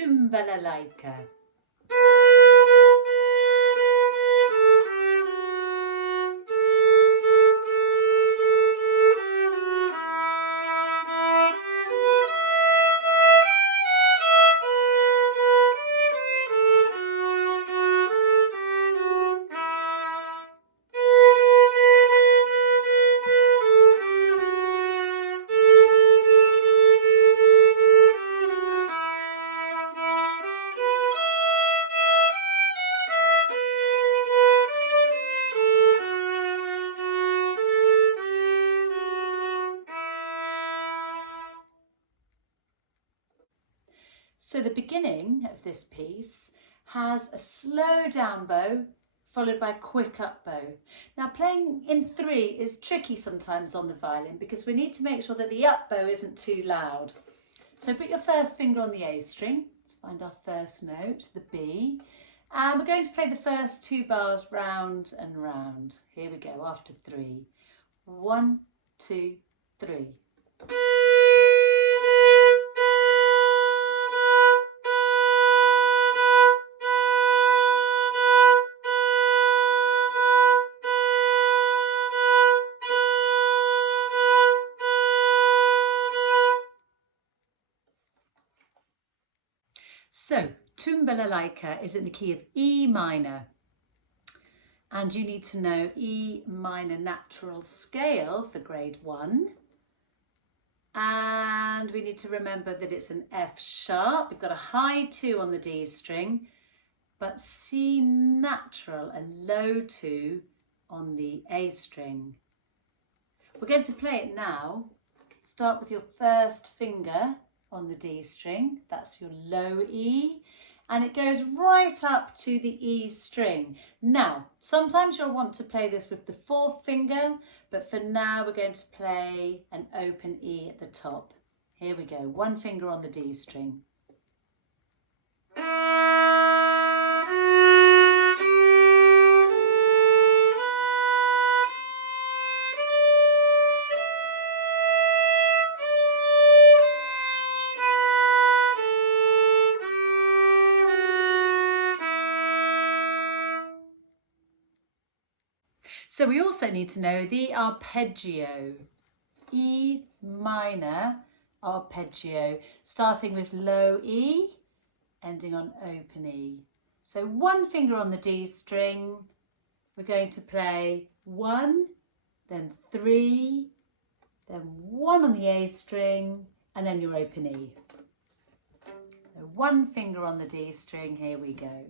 Tumbalalaika. So the beginning of this piece has a slow down bow followed by a quick up bow. Now playing in 3 is tricky sometimes on the violin because we need to make sure that the up bow isn't too loud. So put your first finger on the A string, let's find our first note, the B, and we're going to play the first 2 bars round and round. Here we go, after 3. 1, 2, 3. So, Tumbalalaika is in the key of E minor. And you need to know E minor natural scale for grade 1. And we need to remember that it's an F sharp. We've got a high 2 on the D string, but C natural, a low 2 on the A string. We're going to play it now. Start with your first finger on the D string, that's your low E, and it goes right up to the E string. Now, sometimes you'll want to play this with the 4th finger, but for now we're going to play an open E at the top. Here we go, 1 finger on the D string. So we also need to know the arpeggio, E minor arpeggio, starting with low E, ending on open E. So 1 finger on the D string, we're going to play 1, then 3, then 1 on the A string, and then your open E. So 1 finger on the D string, here we go.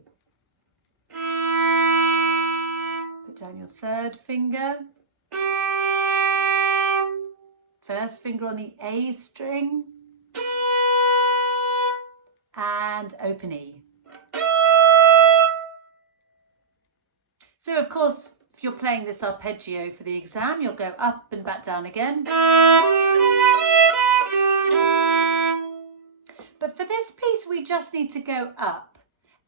Put down your 3rd finger. First finger on the A string. And open E. So of course, if you're playing this arpeggio for the exam, you'll go up and back down again. But for this piece, we just need to go up,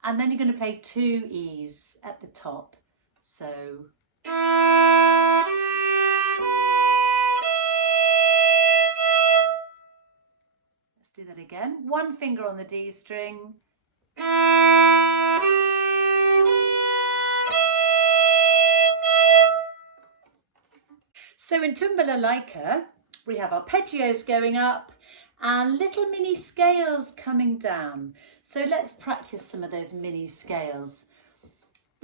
and then you're going to play 2 E's at the top. So let's do that again. 1 finger on the D string. So in Tumbalalaika, we have arpeggios going up and little mini scales coming down. So let's practice some of those mini scales.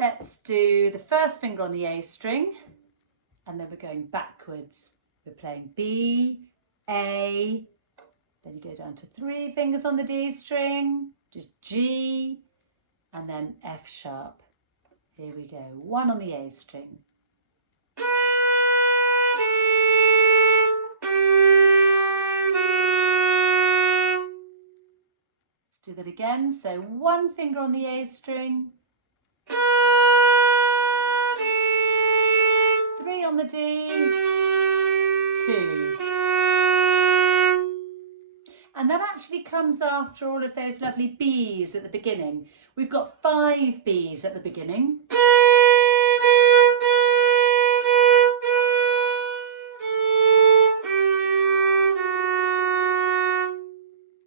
Let's do the first finger on the A string, and then we're going backwards. We're playing B, A, then you go down to 3 fingers on the D string, just G, and then F sharp. Here we go, 1 on the A string. Let's do that again. So 1 finger on the A string, 3 on the D, 2. And that actually comes after all of those lovely B's at the beginning. We've got 5 B's at the beginning.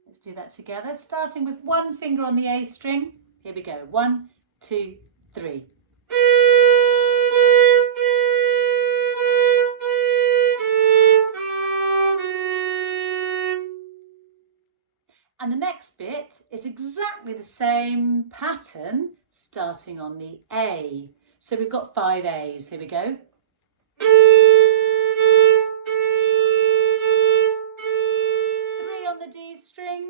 Let's do that that together, starting with one finger on the A string. Here we go. 1, 2, 3. And the next bit is exactly the same pattern, starting on the A. So we've got 5 A's. Here we go. 3 on the D string,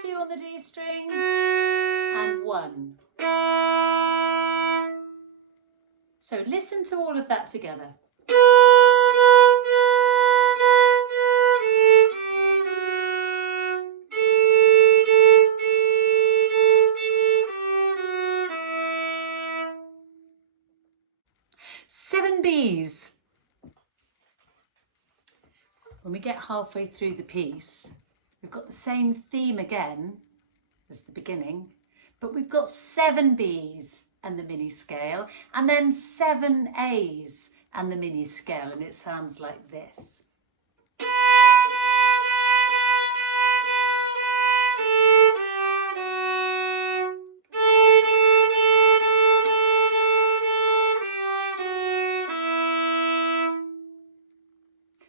2 on the D string, and 1. So listen to all of that together. Seven B's. When we get halfway through the piece, we've got the same theme again as the beginning, but we've got 7 B's and the mini scale, and then 7 A's and the mini scale, and it sounds like this.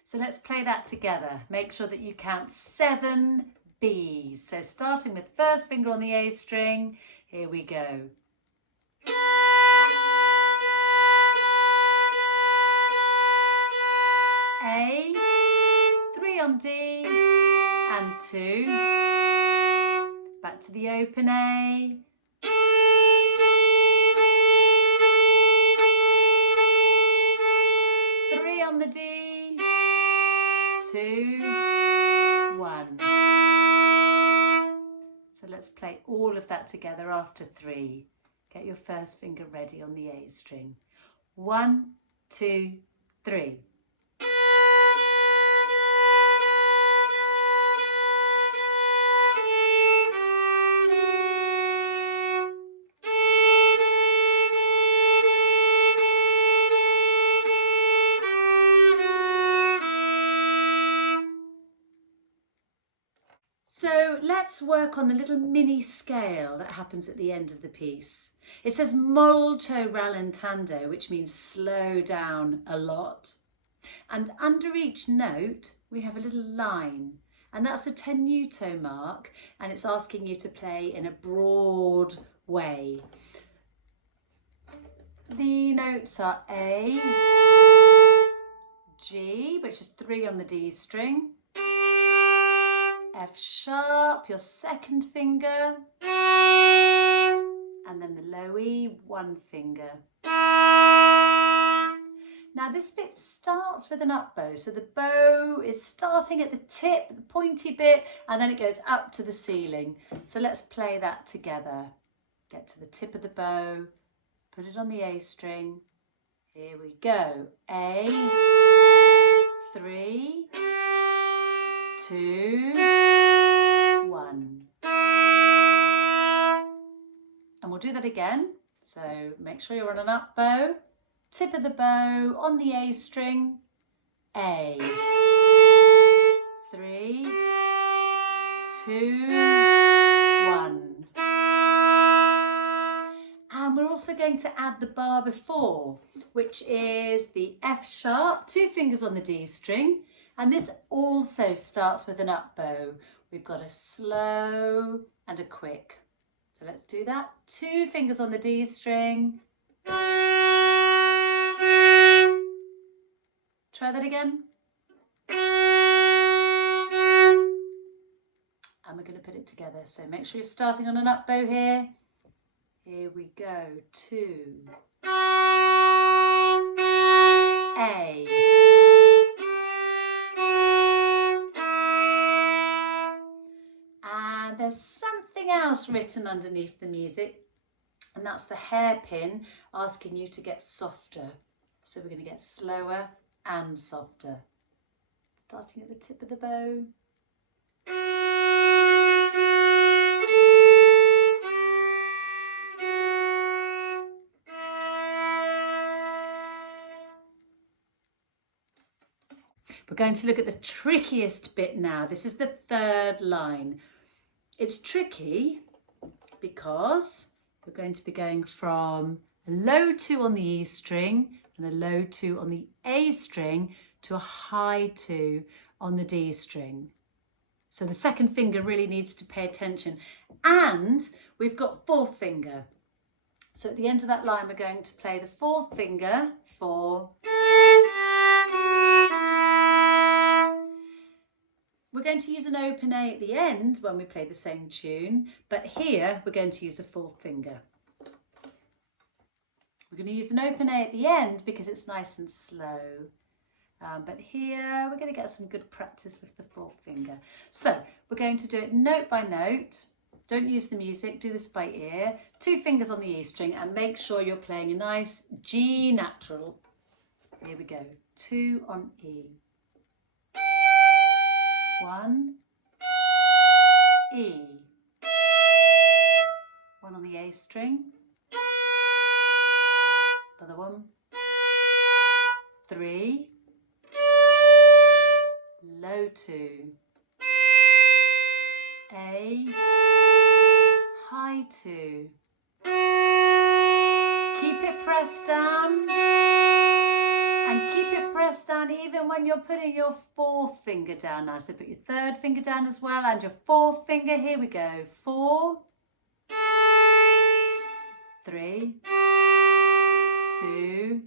So let's play that together. Make sure that you count 7 B's. So starting with first finger on the A string, here we go. A, 3 on D, and 2. Back to the open A. On the D, 2, 1. So let's play all of that together after 3. Get your first finger ready on the A string. 1, 2, 3. So let's work on the little mini scale that happens at the end of the piece. It says molto rallentando, which means slow down a lot. And under each note, we have a little line, and that's a tenuto mark, and it's asking you to play in a broad way. The notes are A, G, which is 3 on the D string, F sharp, your second finger, and then the low E, 1 finger. Now this bit starts with an up bow, so the bow is starting at the tip, the pointy bit, and then it goes up to the ceiling. So let's play that together. Get to the tip of the bow, put it on the A string. Here we go. A, 3, 2, 1. And we'll do that again. So make sure you're on an up bow, tip of the bow on the A string, A, 3, 2, 1. And we're also going to add the bar before, which is the F sharp, 2 fingers on the D string, and this also starts with an up bow. We've got a slow and a quick. So let's do that. 2 fingers on the D string. Try that again. And we're going to put it together. So make sure you're starting on an up bow here. Here we go. 2. A. And there's something else written underneath the music, and that's the hairpin asking you to get softer. So we're going to get slower and softer. Starting at the tip of the bow. We're going to look at the trickiest bit now. This is the third line. It's tricky because we're going to be going from a low 2 on the E string and a low 2 on the A string to a high 2 on the D string. So the second finger really needs to pay attention. And we've got fourth finger. So at the end of that line, we're going to play the fourth finger for... We're going to use an open A at the end when we play the same tune, but here we're going to use a fourth finger. We're going to use an open A at the end because it's nice and slow. But here we're going to get some good practice with the fourth finger. So we're going to do it note by note. Don't use the music, do this by ear. 2 fingers on the E string and make sure you're playing a nice G natural. Here we go. 2 on E. 1, E. 1 on the A string. Another one. 3. Low 2. A. High 2. Keep it pressed down. And keep it pressed down even when you're putting your fourth finger down now. So put your third finger down as well and your fourth finger. Here we go. 4, 3, 2,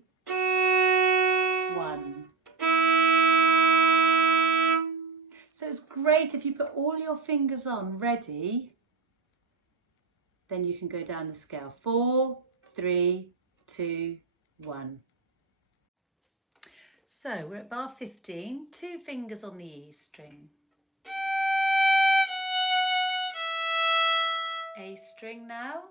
1. So it's great if you put all your fingers on ready. Then you can go down the scale. 4, 3, 2, 1. So we're at bar 15, 2 fingers on the E string. A string now.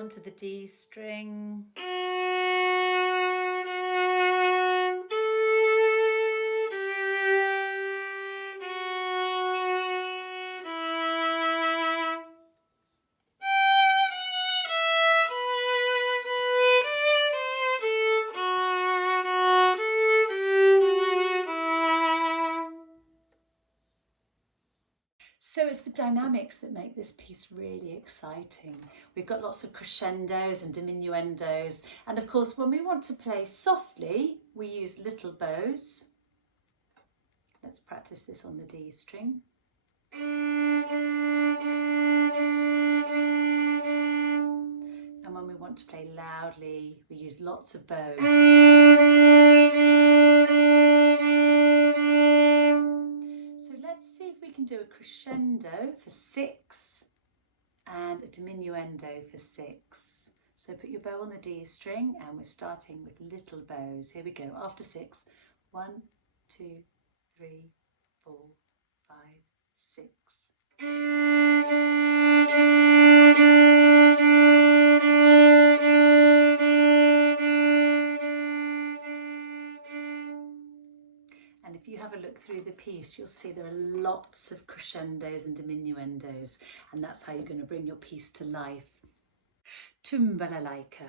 Onto the D string. So it's the dynamics that make this piece really exciting. We've got lots of crescendos and diminuendos, and of course when we want to play softly we use little bows. Let's practice this on the D string. And when we want to play loudly we use lots of bows. We can do a crescendo for 6 and a diminuendo for 6. So put your bow on the D string and we're starting with little bows. Here we go. After 6, 1, 2, 3, 4, 5, 6. And if you have a look through the piece, you'll see there are lots of crescendos and diminuendos, and that's how you're going to bring your piece to life. Tumbalalaika.